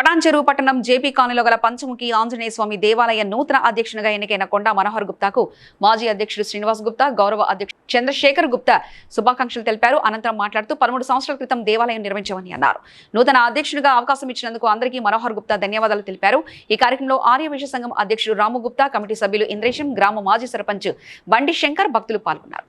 పటాన్చెరు పట్టణం జేపీ కాలనీలో గల పంచముఖి ఆంజనేయ స్వామి దేవాలయ నూతన అధ్యక్షునిగా ఎన్నికైన కొండా మనోహర్ గుప్తాకు మాజీ అధ్యక్షుడు శ్రీనివాస్ గుప్తా గౌరవ అధ్యక్షుడు చంద్రశేఖర్ గుప్తా శుభాకాంక్షలు తెలిపారు. అనంతరం మాట్లాడుతూ పదమూడు సంవత్సరాల క్రితం దేవాలయం నిర్మించామని అన్నారు. నూతన అధ్యక్షునిగా అవకాశం ఇచ్చినందుకు అందరికీ మనోహర్ గుప్తా ధన్యవాదాలు తెలిపారు. ఈ కార్యక్రమంలో ఆర్య విషయ సంఘం అధ్యక్షుడు రాము గుప్తా కమిటీ సభ్యులు ఇంద్రేశం గ్రామ మాజీ సర్పంచ్ బండి శంకర్ భక్తులు పాల్గొన్నారు.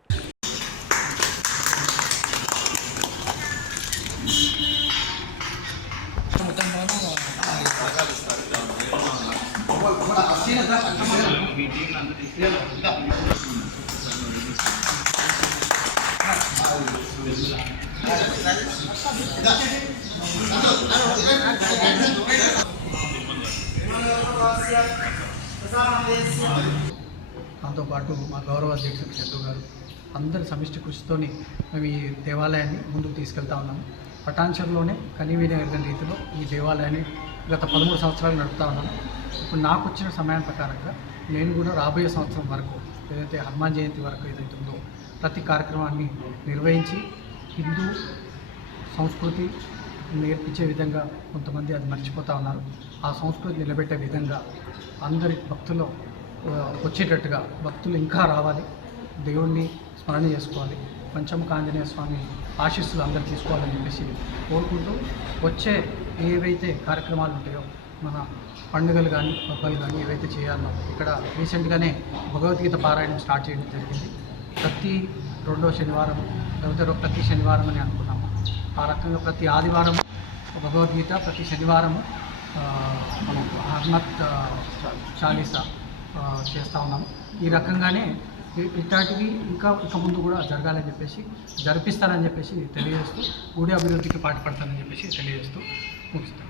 దాంతో పాటు మా గౌరవ అధ్యక్షుడు చందు గారు అందరి సమిష్టి కృషితోని మేము ఈ దేవాలయాన్ని ముందుకు తీసుకెళ్తా ఉన్నాము పటాన్చర్లోనే కనివీన రీతిలో ఈ దేవాలయాన్ని గత పదమూడు సంవత్సరాలు నడుపుతా ఉన్నాము ఇప్పుడు నాకు వచ్చిన సమయం ప్రకారంగా నేను కూడా రాబోయే సంవత్సరం వరకు ఏదైతే హనుమాన్ జయంతి వరకు ఏదైతే ఉందో ప్రతి కార్యక్రమాన్ని నిర్వహించి హిందూ సంస్కృతి నేర్పించే విధంగా కొంతమంది అది మర్చిపోతూ ఉన్నారు. ఆ సంస్కృతి నిలబెట్టే విధంగా అందరి భక్తులు వచ్చేటట్టుగా భక్తులు ఇంకా రావాలి. దేవుణ్ణి స్మరణ చేసుకోవాలి. పంచముఖ ఆంజనేయ స్వామి ఆశీస్సులు అందరు తీసుకోవాలని చెప్పేసి కోరుకుంటూ వచ్చే ఏవైతే కార్యక్రమాలు ఉంటాయో మన పండుగలు కానీ పబ్బలు కానీ ఏవైతే చేయాలో ఇక్కడ రీసెంట్గానే భగవద్గీత పారాయణం స్టార్ట్ చేయడం జరిగింది. ప్రతి రెండో శనివారం లేకపోతే ప్రతి శనివారం అని అనుకున్నాము. ఆ రకంగా ప్రతి ఆదివారం భగవద్గీత ప్రతి శనివారం మనం హర్మత్ చాలీసా చేస్తూ ఉన్నాము. ఈ రకంగానే ఇట్లాంటివి ఇంకా ఇక ముందు కూడా జరగాలని చెప్పేసి జరిపిస్తారని చెప్పేసి తెలియజేస్తూ గుడి అభివృద్ధికి పాటుపడతానని చెప్పేసి తెలియజేస్తూ ముగిస్తాను.